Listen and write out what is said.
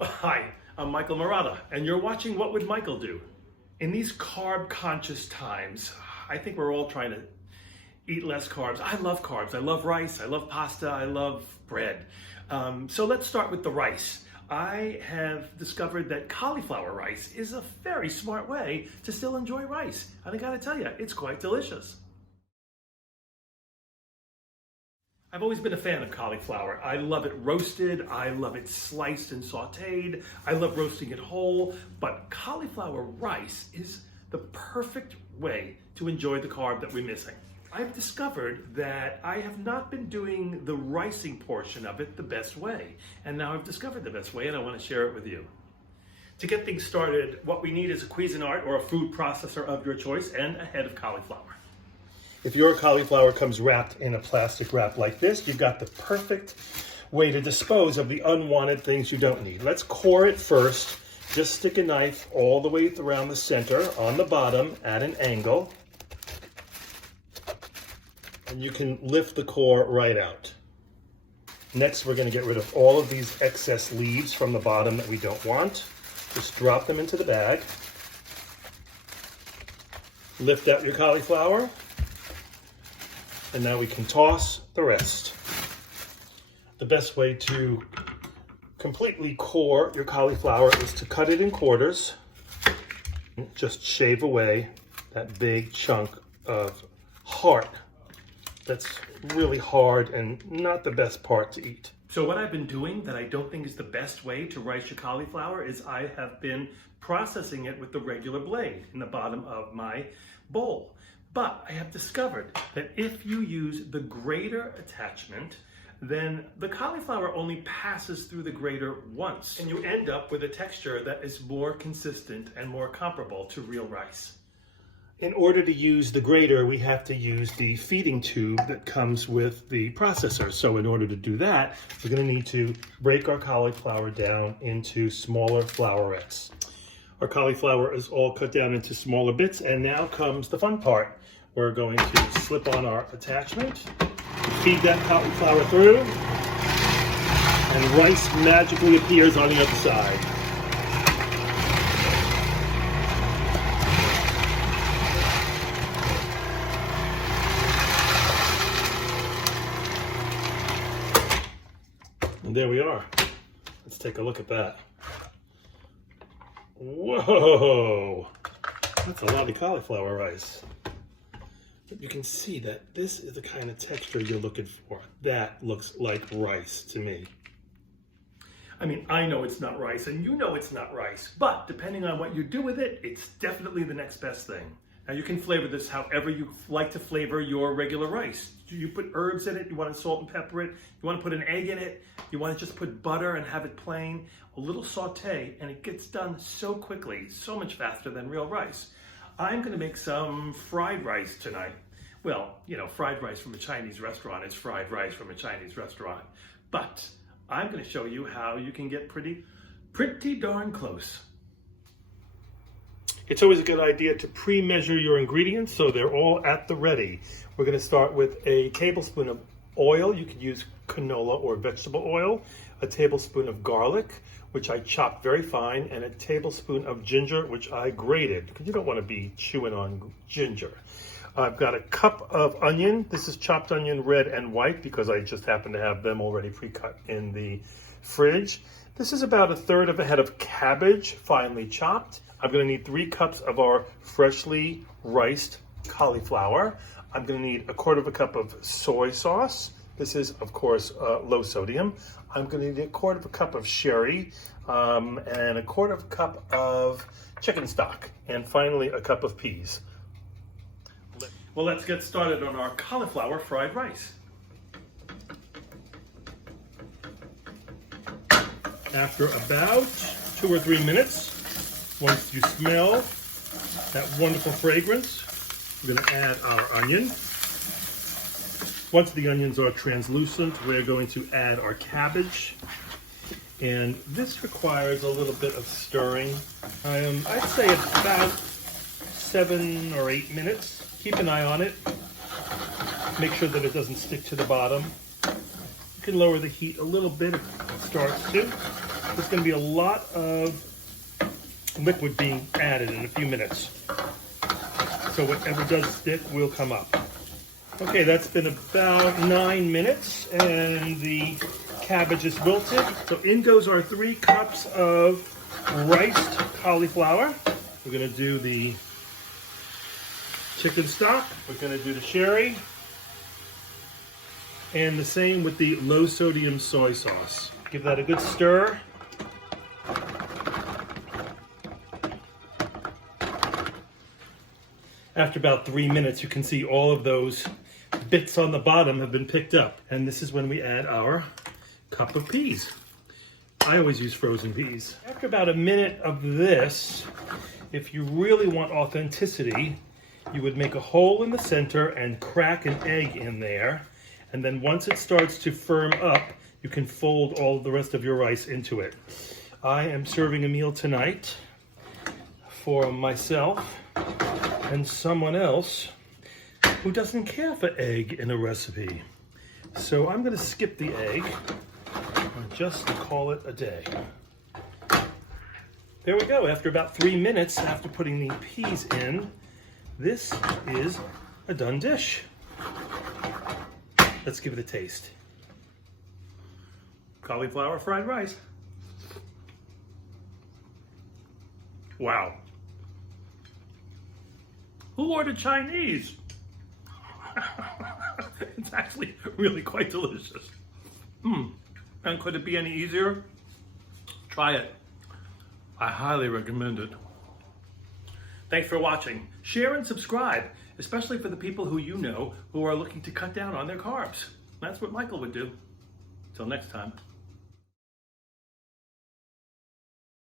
Hi, I'm Michael Murata, and you're watching What Would Michael Do? In these carb-conscious times, I think we're all trying to eat less carbs. I love carbs. I love rice. I love pasta. I love bread. So let's start with the rice. I have discovered that cauliflower rice is a very smart way to still enjoy rice. And I gotta tell you, it's quite delicious. I've always been a fan of cauliflower. I love it roasted, I love it sliced and sauteed, I love roasting it whole, but cauliflower rice is the perfect way to enjoy the carb that we're missing. I've discovered that I have not been doing the ricing portion of it the best way, and now I've discovered the best way and I want to share it with you. To get things started, what we need is a Cuisinart or a food processor of your choice and a head of cauliflower. If your cauliflower comes wrapped in a plastic wrap like this, you've got the perfect way to dispose of the unwanted things you don't need. Let's core it first. Just stick a knife all the way around the center on the bottom at an angle. And you can lift the core right out. Next, we're going to get rid of all of these excess leaves from the bottom that we don't want. Just drop them into the bag. Lift out your cauliflower. And now we can toss the rest. The best way to completely core your cauliflower is to cut it in quarters. Just shave away that big chunk of heart that's really hard and not the best part to eat. So what I've been doing that I don't think is the best way to rice your cauliflower is I have been processing it with the regular blade in the bottom of my bowl. But I have discovered that if you use the grater attachment, then the cauliflower only passes through the grater once, and you end up with a texture that is more consistent and more comparable to real rice. In order to use the grater, we have to use the feeding tube that comes with the processor. So in order to do that, we're going to need to break our cauliflower down into smaller flowerets. Our cauliflower is all cut down into smaller bits, and now comes the fun part. We're going to slip on our attachment, feed that cauliflower through, and rice magically appears on the other side. And there we are. Let's take a look at that. Whoa! That's a lot of cauliflower rice. But you can see that this is the kind of texture you're looking for. That looks like rice to me. I mean, I know it's not rice and you know it's not rice, but depending on what you do with it, it's definitely the next best thing. Now you can flavor this however you like to flavor your regular rice. You put herbs in it, you want to salt and pepper it, you want to put an egg in it, you want to just put butter and have it plain, a little saute, and it gets done so quickly, so much faster than real rice. I'm going to make some fried rice tonight. Well, you know, fried rice from a Chinese restaurant is fried rice from a Chinese restaurant. But I'm going to show you how you can get pretty darn close. It's always a good idea to pre-measure your ingredients so they're all at the ready. We're going to start with a tablespoon of oil. You could use canola or vegetable oil, a tablespoon of garlic, which I chopped very fine, and a tablespoon of ginger, which I grated, because you don't want to be chewing on ginger. I've got a cup of onion. This is chopped onion, red and white, because I just happen to have them already pre-cut in the fridge. This is about 1/3 of a head of cabbage, finely chopped. I'm going to need 3 cups of our freshly riced cauliflower. I'm going to need 1/4 cup of soy sauce. This is, of course, low sodium. I'm going to need 1/4 cup of sherry and 1/4 cup of chicken stock. And finally, a cup of peas. Well, let's get started on our cauliflower fried rice. After about 2 or 3 minutes, once you smell that wonderful fragrance, we're going to add our onion. Once the onions are translucent, we're going to add our cabbage. And this requires a little bit of stirring. I'd say about 7 or 8 minutes. Keep an eye on it. Make sure that it doesn't stick to the bottom. You can lower the heat a little bit if it starts to. There's going to be a lot of liquid being added in a few minutes. So whatever does stick will come up. Okay, that's been about 9 minutes and the cabbage is wilted. So in goes our 3 cups of riced cauliflower. We're going to do the chicken stock. We're going to do the sherry. And the same with the low sodium soy sauce. Give that a good stir. After about 3 minutes, you can see all of those bits on the bottom have been picked up. And this is when we add our cup of peas. I always use frozen peas. After about a minute of this, if you really want authenticity, you would make a hole in the center and crack an egg in there. And then once it starts to firm up, you can fold all the rest of your rice into it. I am serving a meal tonight for myself and someone else who doesn't care for egg in a recipe. So I'm going to skip the egg and just call it a day. There we go. After about 3 minutes after putting the peas in, this is a done dish. Let's give it a taste. Cauliflower fried rice. Wow. Who ordered Chinese? It's actually really quite delicious. And could it be any easier? Try it. I highly recommend it. Thanks for watching. Share and subscribe, especially for the people who you know who are looking to cut down on their carbs. That's what Michael would do. Till next time.